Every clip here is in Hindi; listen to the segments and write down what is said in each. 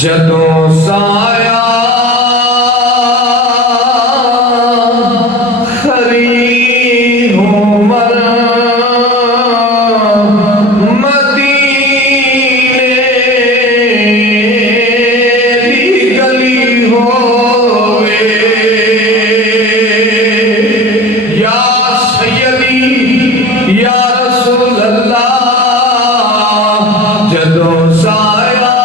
जदों साया खरी उमर मदीने दी गली होवे या सैयदी या रसूल अल्लाह जदों साया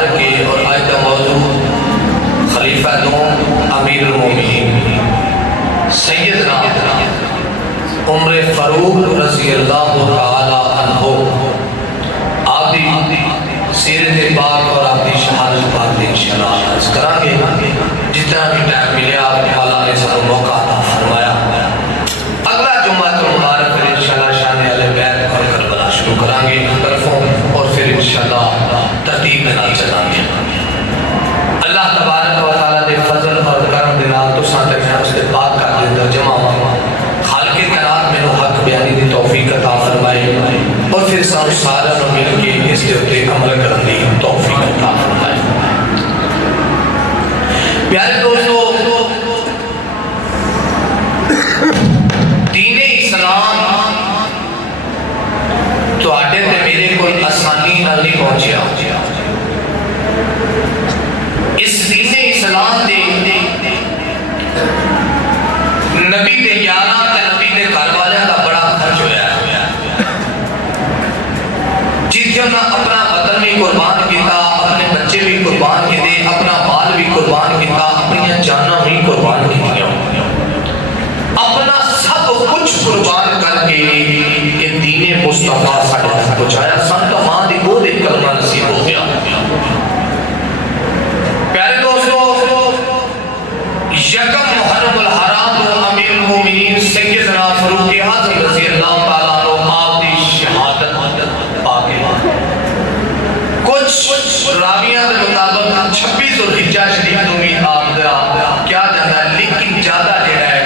मुबारक है और आज का मौजू खलीफा दो अमीर उल-मोमिनीन सैयदना उमर फारूक रज़ी अल्लाह तआला अन्हु आदि सीरत पाक और आदि शहादत पाक इंशाअल्लाह अर्ज करांगे। जितना भी टाइम मिले आप अल्लाह ने सब मौका अता फरमाया। अगला जुम्मातुल मुबारक फिर इंशाअल्लाह शान अहले बैत और करबला शुरू करांगे तरफों और फिर इंशाअल्लाह तरतीब में नाल चलांगे। अल्लाह तबारक व तआला दे फजल और करम दे नाल तुसां ते मैं उसके पाक का अंदर जमा हुआ खालिक कायनात मैनू हक बयानी दी तौफीक अता फरमाए और फिर सानू सारा नू मिल के इस दे उत्ते अमल करन दी तौफीक अता फरमाए। प्यारे दोस्तों, दीन इस्लाम तुहाडे ते मेरे कोल आसानी नाल नहीं पहुंचिया। इस दीन इस्लाम दे नबी दे यारां ते नबी दे घर वालियां दा बड़ा खर्च होया। जिथे उन्हें अपना वतन भी कुर्बान किया, अपने बच्चे भी कुर्बान किए, अपना माल भी कुर्बान किया, अपनी जाना भी कुर्बान की, अपना सब कुछ कुर्बान करके ये दीने मुस्तफा साडे तक पहुंचाया। संत मां दी गोद एक कलमा नसीब हो गया। प्यारे दोस्तों, यकम मुहर्रम अल हराम अमीर उल मोमिनीन सैयदना फारूक आज़म रज़ी अल्लाह तआला अन्हु आप दी शहादत पाके कुछ रावियां के मुताबिक 26 ज़ुल्हिज्जा शरीफ नूं भी आप दा क्या जाता है, लेकिन ज्यादा जेड़ा है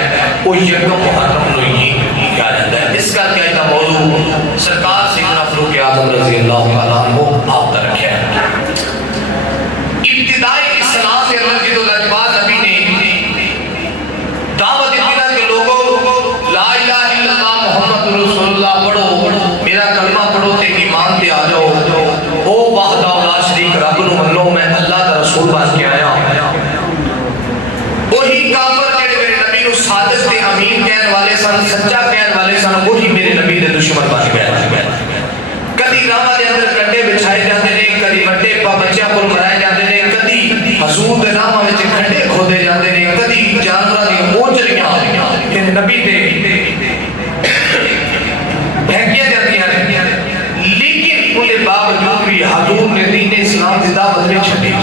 वो यकम मुहर्रम नूं ही क्या जाता है। इसका क्या है मौजू सरकार सैयदना फारूक आज़म रज़ी अल्लाह तआला अन्हु आप तक रखा है। इब्तिदाई इस्लाम के अंदर जो लजबात नबी ने दावत दी ना कि लोगों ला इलाहा इल्लल्लाह मुहम्मदुर रसूलुल्लाह पढ़ो, मेरा कलमा पढ़ो ते ईमान ते आ जाओ, ओ वहदा ला शरीक रब नूं मन्नो, मैं अल्लाह दा रसूल बन के आया। वही काफिर जेड़े मेरे नबी नूं सादिक ते अमीन कहने वाले सन, सच्चा कहने वाले सन, वही मेरे नबी दे दुश्मन बन गए। कदी राह दे अंदर कंडे बिछाए जाते ने, कदी वड्डे बच्चों को मराए जाते ने, कदी हजूर दे राह विच खड्डे खोदे जाते ने, कदी जानवरां दी ओंजलियां ते नबी दे फेंकियां जांदियां ने। लेकिन उसके बावजूद भी हजूर ने दीन इस्लाम की दावत नहीं छड्डी।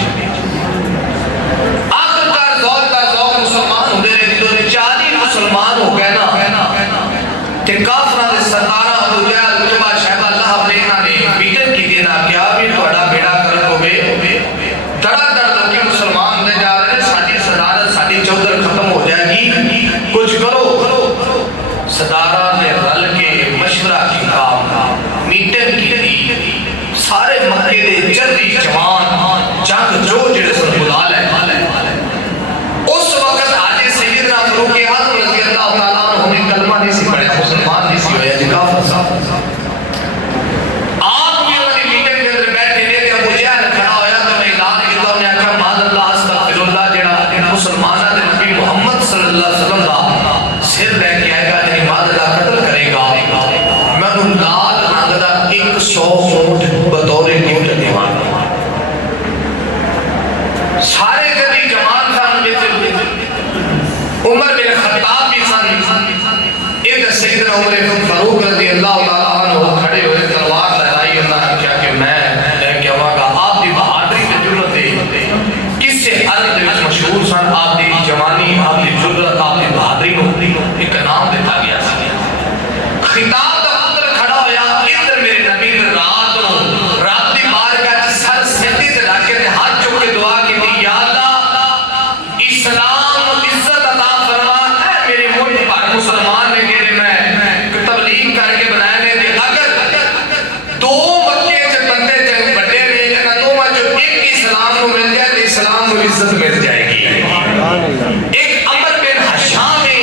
आखिरकार दौर का दौर मुसलमान होंदे रहे, जो 40 मुसलमान हो गए ना ते काफिरां दे सरदारा अबू जहल उतबा शैबा अल्लाह ने इन्हां ने मीटिंग कीती ना क्या भी तुहाडा बेड़ा गर्क होवे, धड़ाधड़ लोग मुसलमान होंदे जा रहे हैं, साडी सदारत साडी चौधर खत्म हो जाएगी, कुछ करो। सदारा ने रल के मशवरा किया, मीटिंग की, सारे मक्के दे जल्दी जवान जंग जो जेड़े सन बुला ले। उस वक्त हाजी सैयदना फारूक आज़म रज़ी अल्लाह तआला अन्हु ने कलमा नहीं सी पढ़ा, मुसलमान नहीं सी होया जी काफिर साहब। आप भी उन्होंने मीटिंग के अंदर बैठे ने, अबू जहल खड़ा होया तो मैं ऐलान किया, उन्हें आखिया माज़अल्लाह अस्तगफिरुल्लाह जेड़ा मुसलमानां दे नबी मुहम्मद सल्लल्लाहु अलैहि वसल्लम दा सिर लेके आएगा, यानी माज़अल्लाह कत्ल करेगा, मैं उन लाल रंग दा 100 ऊंट बतौर गिफ्ट देवांगा। सारे कदी जमात सन विच उमर बिन खत्ताब भी सन। इधर सैयदना उमर फारूक रज़ी अल्लाह तआला अन्हु खड़े हुए, तलवार लहराई, उन्होंने कहा कि मैं लेके आवांगा। आप दी बहादुरी ते जुर्रत किससे अर्ज दे विच मशहूर सन। आप दी जवानी, आप दी जुर्रत, आप दी बहादुरी नूं एक नाम दिता गया सी। खिताब दा पुत्र खड़ा होया, इधर मेरे नबी ने रात दी बारगाह च सर सीधी ते रख के हाथ चुक के दुआ की, या अल्लाह इस्लाम इज्जत अता फरमा। मेरे मुल्क पर मुसलमान ने जेड़े मैं तबलीग करके बनाए ने, अगर 2 मक्के च बंदे च बड़े ने, इन्हां दोवां चों एक इस्लाम नूं मिल जाए तो इस्लाम नूं इज्जत मिल जाएगी। एक अमर बिन हशाम है,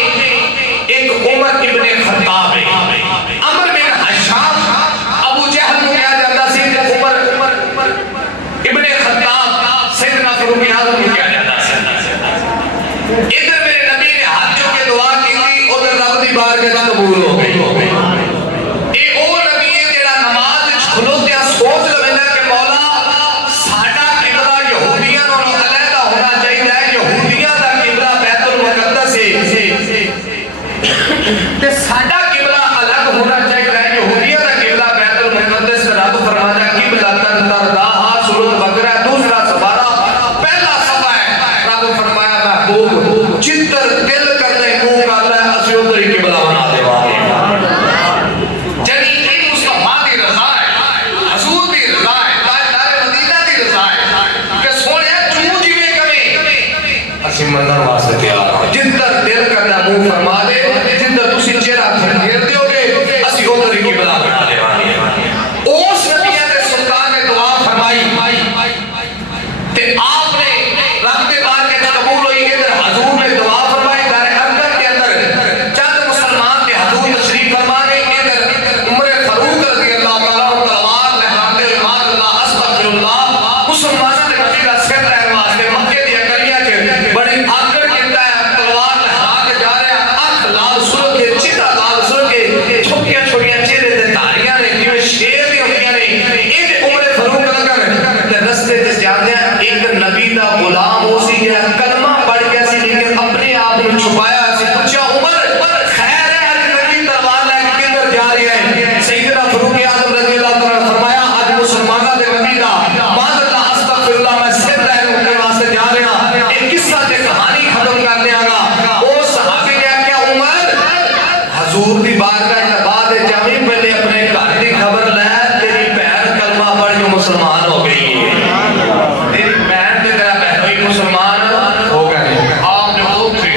एक उमर इब्ने खत्ताब है। अमर बिन हशाम अबू जहल को कहा जाता सी, उमर इब्ने खत्ताब सैयदना फारूक आज़म को कहा जाता सी। इधर मेरे नबी ने हाथ चुक के दुआ की थी, उधर रब दी बारगाह कबूल हो गई। ये ओ नबी है जेड़ा नमाज विच खलोतिया सोच लवेंदा कि मौला साडा किबला एक नबी दा गुलाम हो सी जेड़ा कलमा पढ़ गया सी लेकिन अपने आप को छुपाया सी। पूछा उमर खैर है आज नबी तलवार लेके किधर जा रहे हैं? सैयदना फारूक आजम रज़ी अल्लाह तआला ने फरमाया आज मुसलमाना दे नबी दा माज़अल्लाह अस्तगफिरुल्लाह मैं सिर लैन उनके वास्ते जा रहा एक किस्सा ते कहानी खत्म कर देगा। ओ सहाबी ने क्या उमर हजूर दी बारगाह के बाद जावी पहले अपने घर दी खबर ले तेरी बहन कलमा पढ़ के मुसलमान हो गई है। तेरी बहन ते तेरा बहनोई मुसलमान हो गए। आपने उठे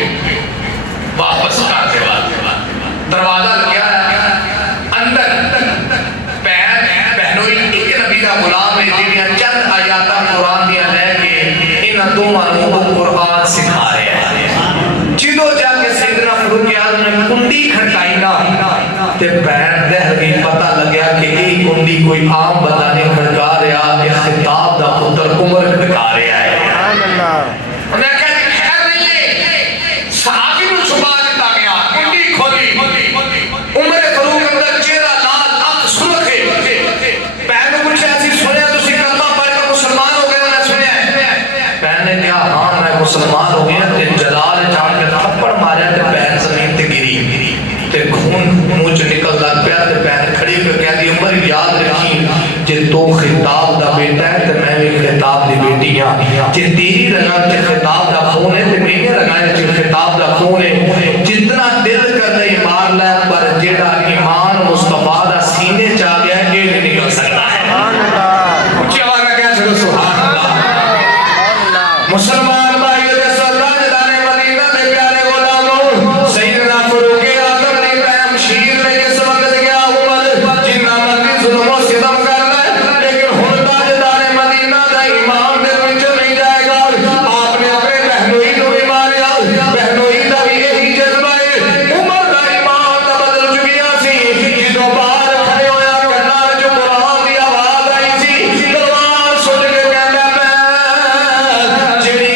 वापस घर के बाद दरवाजा लगा अंदर बहन बहनोई एक नबी दा गुलाम है जेड़ियां चंद आयातां कुरान दी लेके इन्हां दोवां नूं कुरान सिखा रहा है। जिदो जाके सैयदना फारूक आज़म ने कुंडी खड़काई ना ते पैर दह गई। पता लगा कि ये कुंडी कोई आम बंदा नहीं खड़का रहा, ये खिताब दा पुत्र उमर खड़का रहा है। उन्हें कहा खैर नहीं है सहाबी को छुपा दिया गया। कुंडी खोली उमर फारूक अंदर चेहरा लाल आंख सुर्ख है। पैर ने पूछा ऐसी सुनिया तुसी कलमा पढ़ के मुसलमान हो गए? मैं सुनिया। पैर ने कहा हां मैं मुसलमान हो गया। ते जलाल जान के थप्पड़ मारा ते पैर जमीन ते गिरी ते खून मुंह च निकल लग पिया ते पैर खड़ी होकर कहती उमर याद रखी जे तो खिताब दा बेटा है ते मैं भी खिताब दी बेटी हां। जे तेरी रगां ते खिताब दा खून है ते मेरे रगां ते खिताब दा खून है। जितना दिल करदा ही मार ले पर जेड़ा ईमान मुस्तफा दा सीने च आ गया ये नहीं निकल सकता है। सुभान अल्लाह ऊंची आवाज में कह चलो सुभान अल्लाह। मुसलमान भाइयों दे सरदार दाने मदीना दे प्यारे गुलामों सैयदना फारूक आज़म ने पैम शीर लेके इस वक्त गया उमर जिन्ना मर्जी जुल्म और सितम कर ले लेकिन हुन ताजदार मदीना दा ईमान दे विच नहीं जाएगा। आपने अपने बहनोई को भी मारिया, बहनोई दा भी यही जज्बा है। उमर दा ईमान दा बदल चुकिया सी। जिदों बाहर खड़े होया कन्ना विच कुरान दी आवाज आई सी तलवार सुन के कहंदा मैं जेड़ी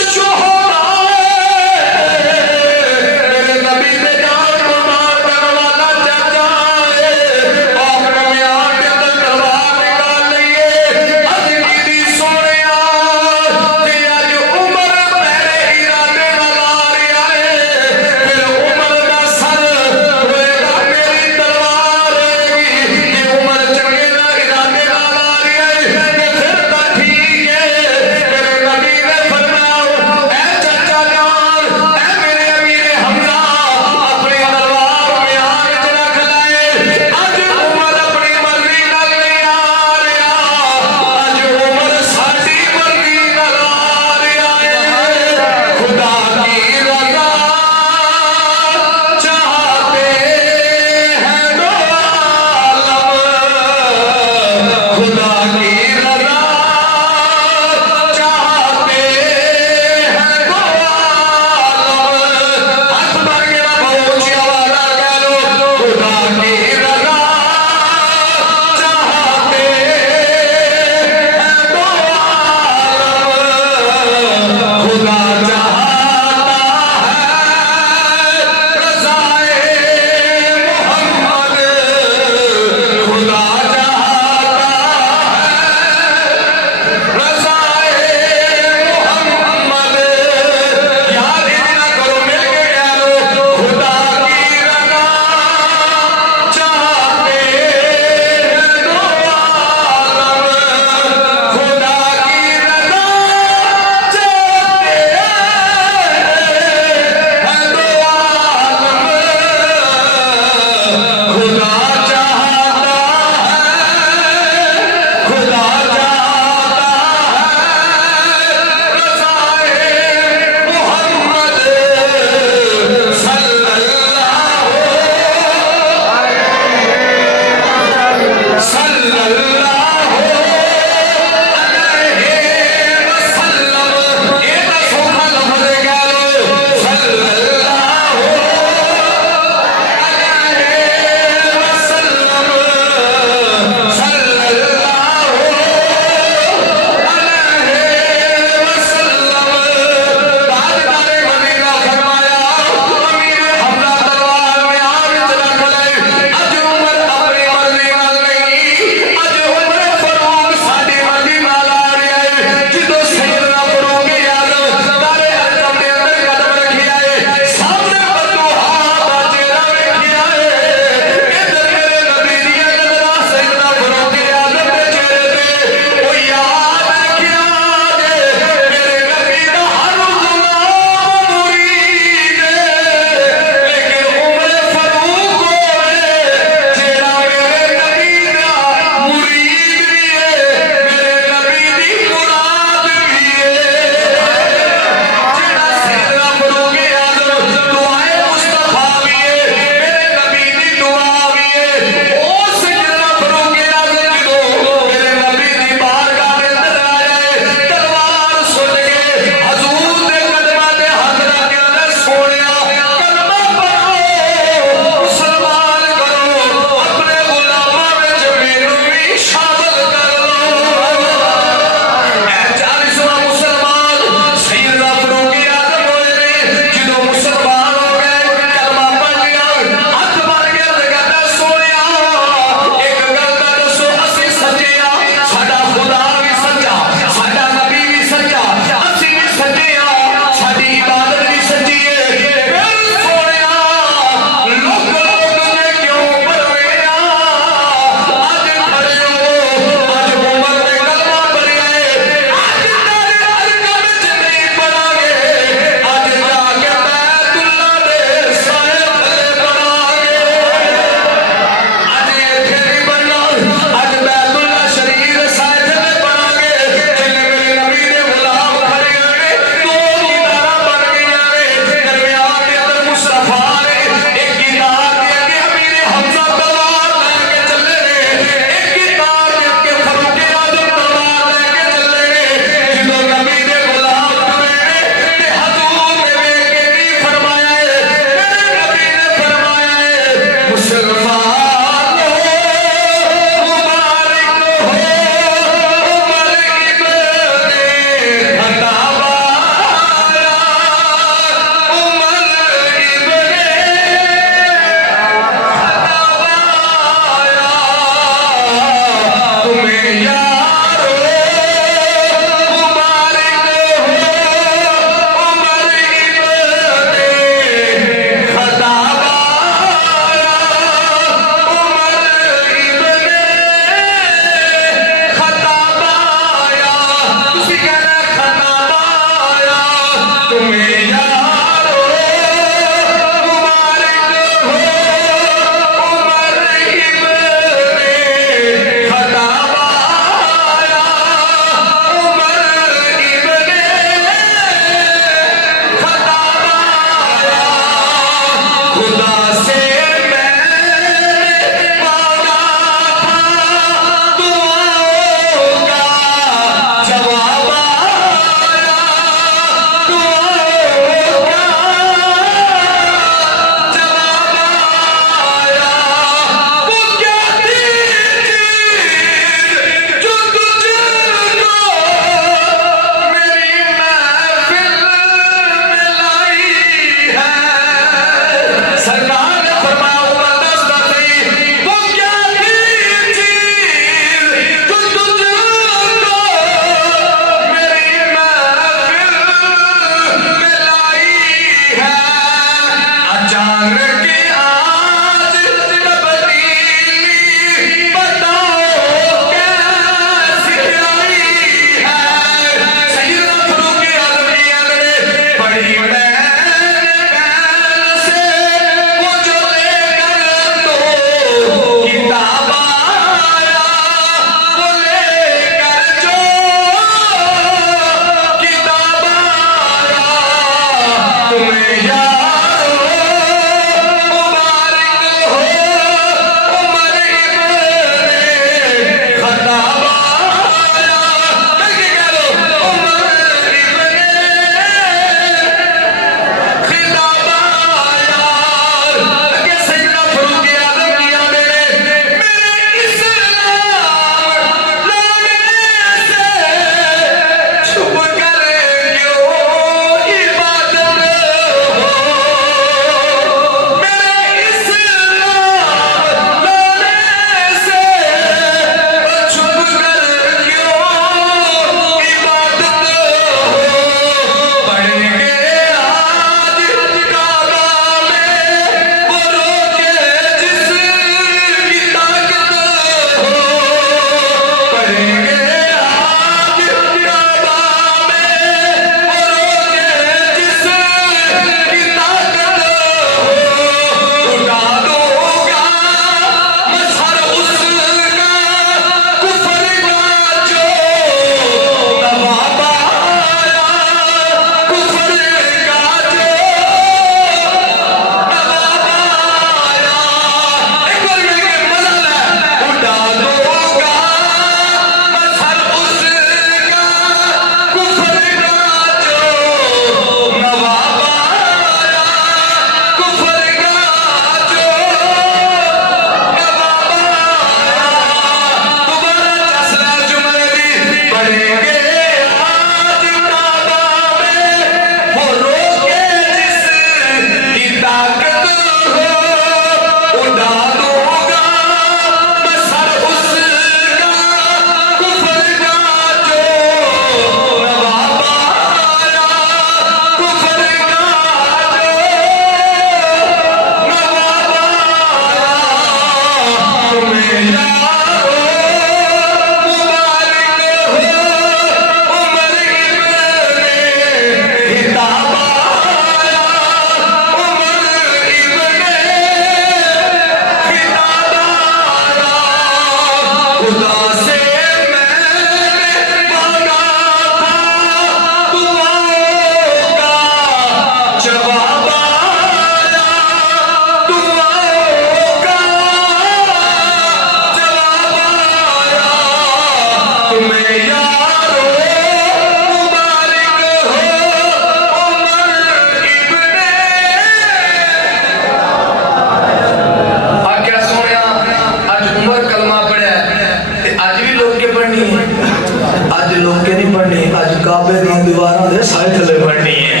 से बढ़नी है।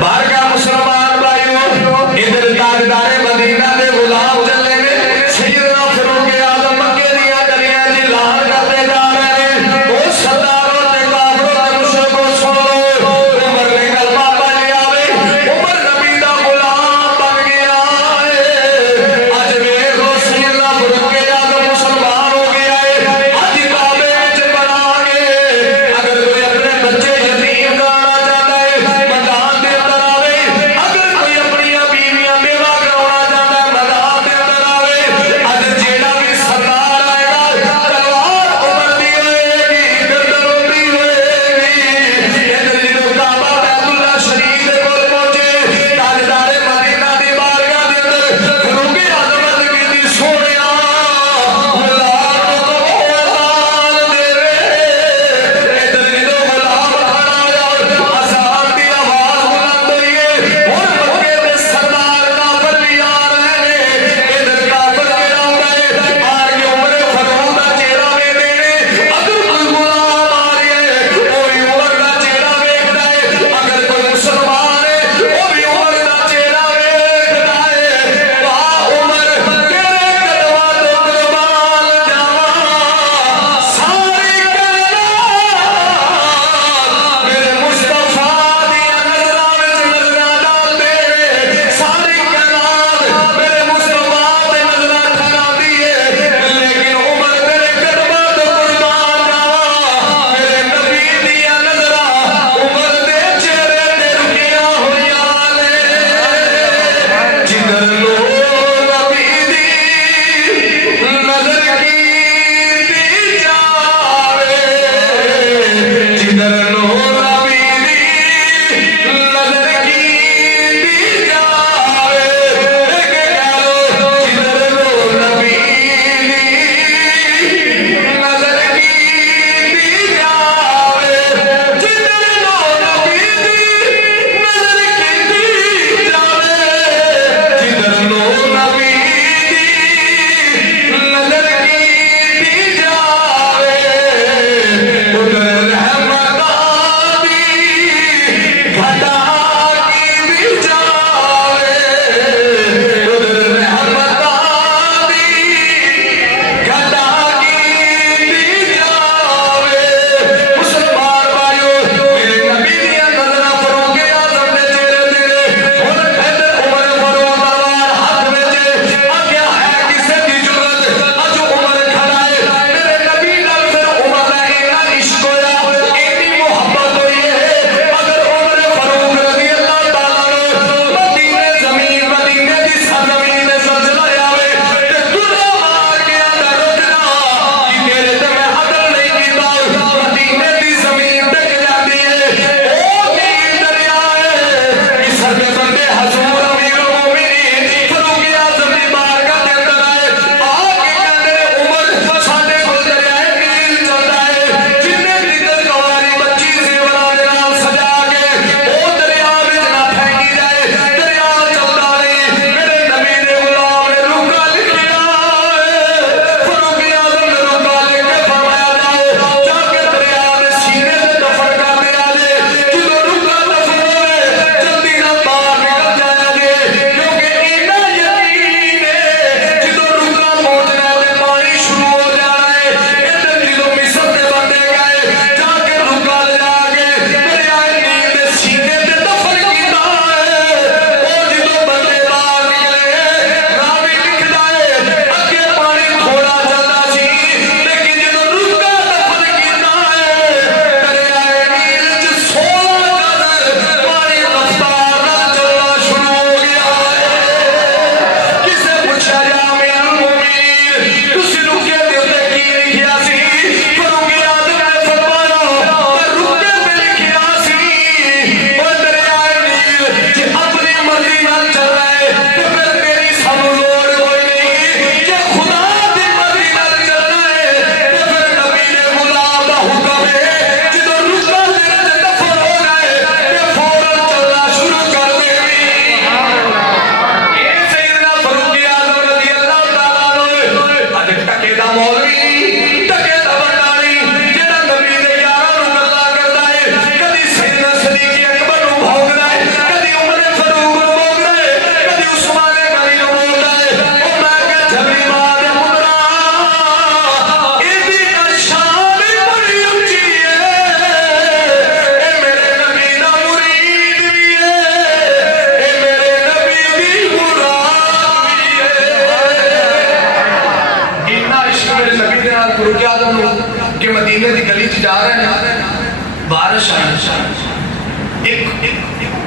बाहर का मुसलमान भाइयों, इधर ताजदारे मदीना दे गुलाम चले ने सैयदना फारूक आजम मक्के दिया गलियां दी लाल करते जा रहे हैं। ओ सरदारों ते काफिरों ते मुशरिकों सुनो, उमर ने कलमा पढ़ लिया वे, उमर नबी दा गुलाम बन गया है। आज वेखो सैयदना फारूक आजम मुसलमान हो गया है। आज काबे विच बनांगे, अगर कोई अपने बच्चे यतीम कराना चाहता है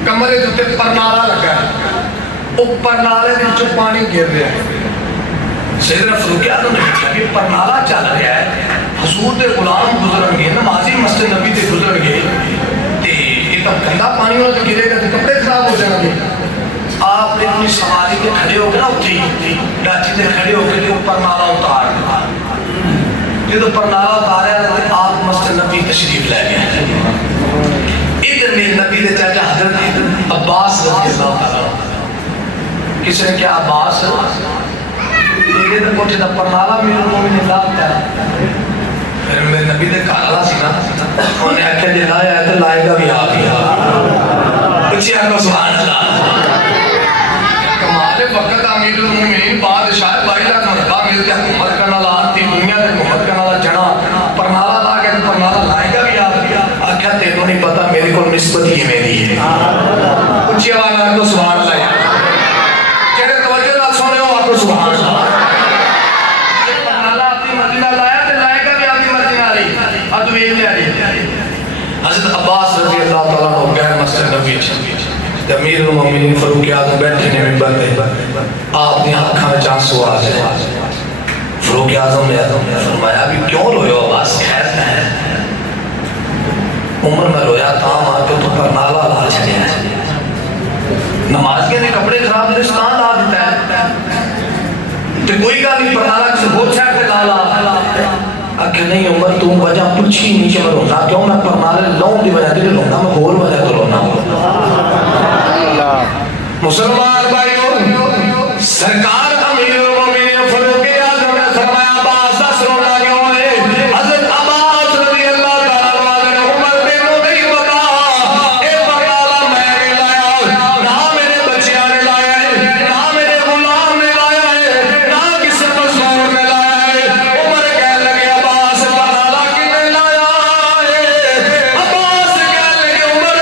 कमरे के उत्ते परनाला लगा है, वो परनाले के विचों पानी गिर रहा है। सैयदना फारूक आज़म ने देखा कि परनाला चल रहा है, हुजूर के गुलाम गुजरनगे, नमाजी मस्जिद नबी से गुजरनगे, तो ये तो गंदा पानी उन्होंने तो गिरेगा तो कपड़े खराब हो जाएंगे। आपने अपनी सवारी के खड़े हो गए ना, उठी डाची से खड़े हो गए, परनाला उतार जो परनाला उतारा तो आप मस्जिद नबी तशरीफ लै गए। इधर मेरे नबी के चाचा हजरत अब्बास रज़ी अल्लाह तआला, किसी ने क्या अब्बास कोठे का परनाला मेरे मोमिन लाता है। फिर मेरे नबी के घर वाला सी ना, उन्हें आख्या जे लाया तो लाएगा भी आप ही। पूछे आपको सुभान अल्लाह। कमाल वक्त अमीरुल मोमिनीन बादशाह 22 लाख मरतबा मिल के हुकूमत करने वाला, आती दुनिया में हुकूमत करने वाला जना परनाला ला के परनाला लाएगा भी आप। आख्या तेनों नहीं पता मेरे को निस्बत ही मेरी है। पूछे वाला को सुभान अल्लाह। जेड़े तवज्जो नाल सुन रहे हो आपको सुभान अल्लाह। हज़रत अब्बास रज़ी अल्लाह तआला अन्हु गए मस्जिद नबी ते अमीरुल मोमिनीन फारूक आज़म बैठे ने मिंबर पे, आपने आँखों में आंसू आ गए। फारूक आज़म ने फरमाया भी क्यों रोए हो अब्बास, खैर है? उम्र में रोया था माते तो परनाला ला छड़िया, नमाज़ियों ने कपड़े खराब ने स्थान ला दिता है, तो कोई गल नहीं, परनाला किसी होर साइड पे ला ला। आखे नहीं उम्र तू वजह पूछी नहीं कि मैं रोना क्यों, मैं परनाले लाऊं की वजह से रोना, मैं होर वजह तो रोना। मुसलमान भाइयों, सरकार अमीरुल मोमिनीन फारूक आज़म ने फरमाया अब्बास दस रोना क्यों है? हज़रत अब्बास रज़ी अल्लाह तआला अन्हु ने उम्र तेनों नहीं पता, ये परनाला मैं नहीं लाया, ना मेरे बच्चियां ने लाया है, ना मेरे गुलाम ने लाया है, ना किसी मज़लूम ने लाया है। उम्र कह लगे अब्बास परनाला किने लाया है? अब्बास कह लगे उम्र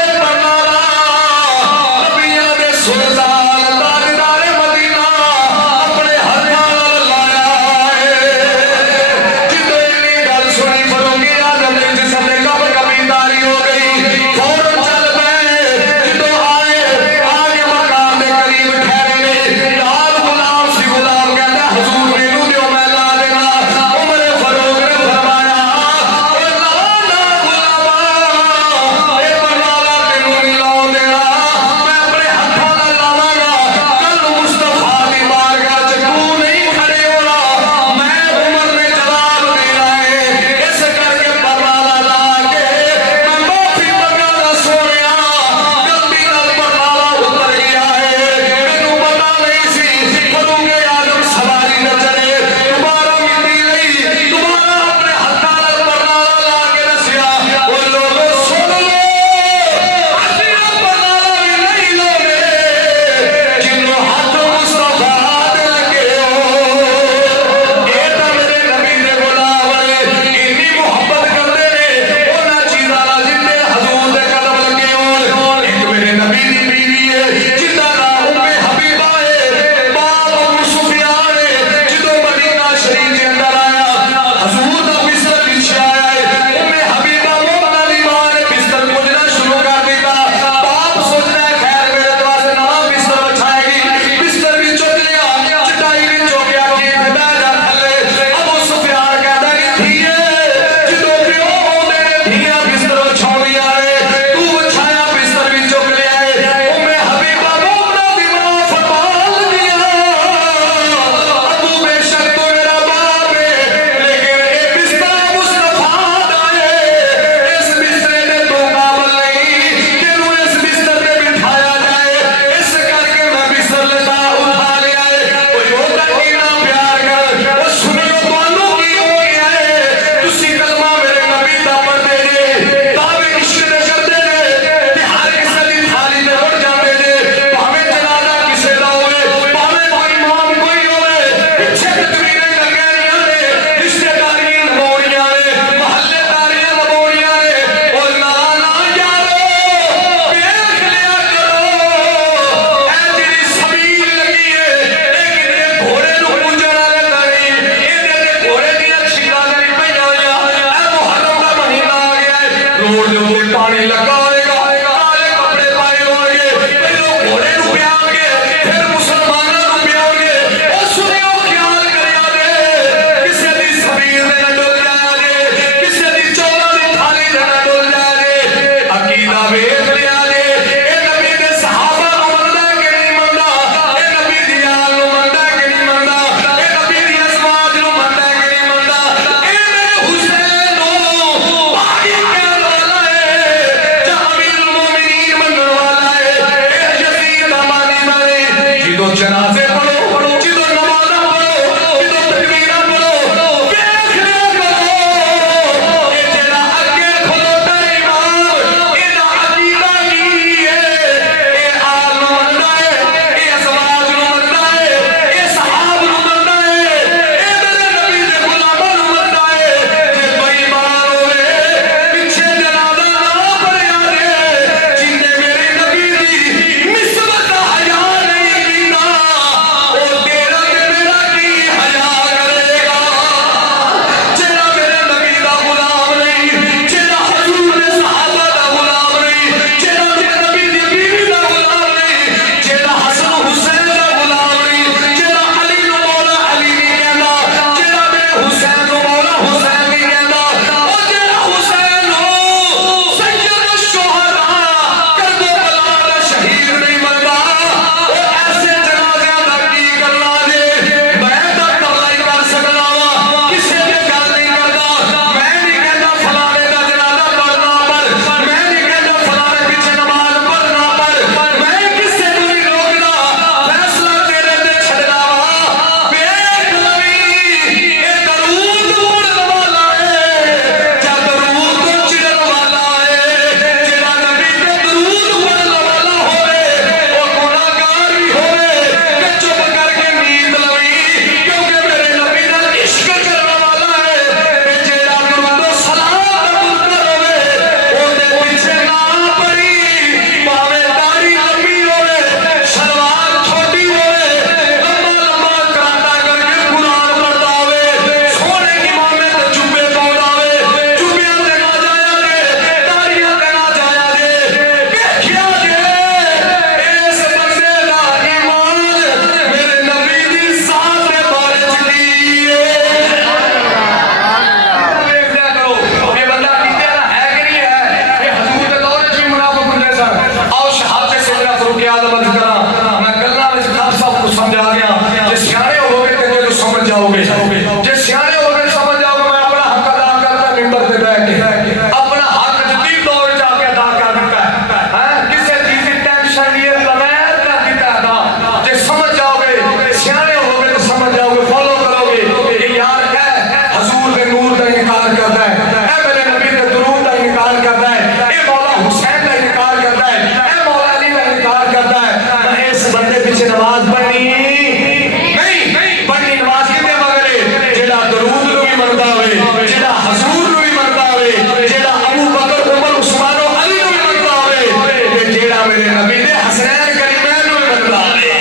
मेरे नबी ने हसनैन करीमैन नु बदला दे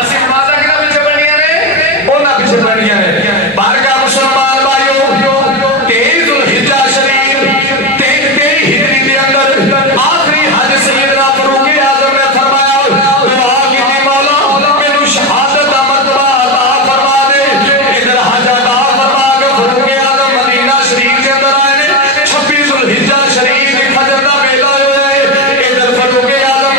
असि नमाज़ां किना पिछे पढ़नियां ने ओना पिछे पढ़नियां ने बारगा मुसलमान भाइयों 23 जुल्हिज्जा शरीफ 23 हिजरी के अंदर आखिरी हज सैयदना फारूक आज़म ने फरमाया दुआ की मौला मेनू शहादत दा मर्तबा अता फरमा दे इधर हज अता फरमा के फारूक आज़म मदीना शरीफ के अंदर आए ने 26 जुल्हिज्जा शरीफ फजर दा वेला होया है इधर फारूक आज़म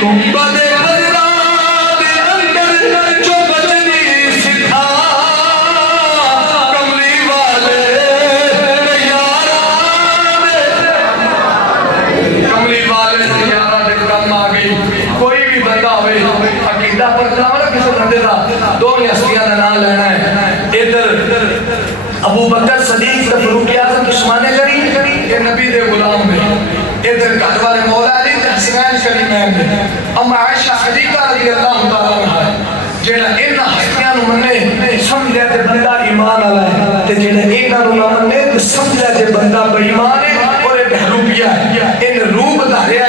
गुंबद खजरा दे अंदर जो बजनी सिखा कमली वाले यारा दे कमली वाले यारा दे कम आ गई। कोई भी बंदा होवे अकीदा पर कलाम किसी बंदे दा दो हस्तियां दा नाम लेना है। इधर अबू बकर सदीक फरूक आज़म दुश्मने करी ये नबी दे गुलाम ने। इधर घर वाले मौला अली ते हसनैन करीमैन ने। अम्मा आयशा सदीका रज़ियल्लाहु तआला अन्हा जेड़ा इन्हां हस्तियां नु मन्ने समझे ते बंदा ईमान वाला है ते जेड़ा इन्हां नु ना मन्ने ते समझे ते बंदा बेईमान है और बहरूपिया है। इन रूप धारिया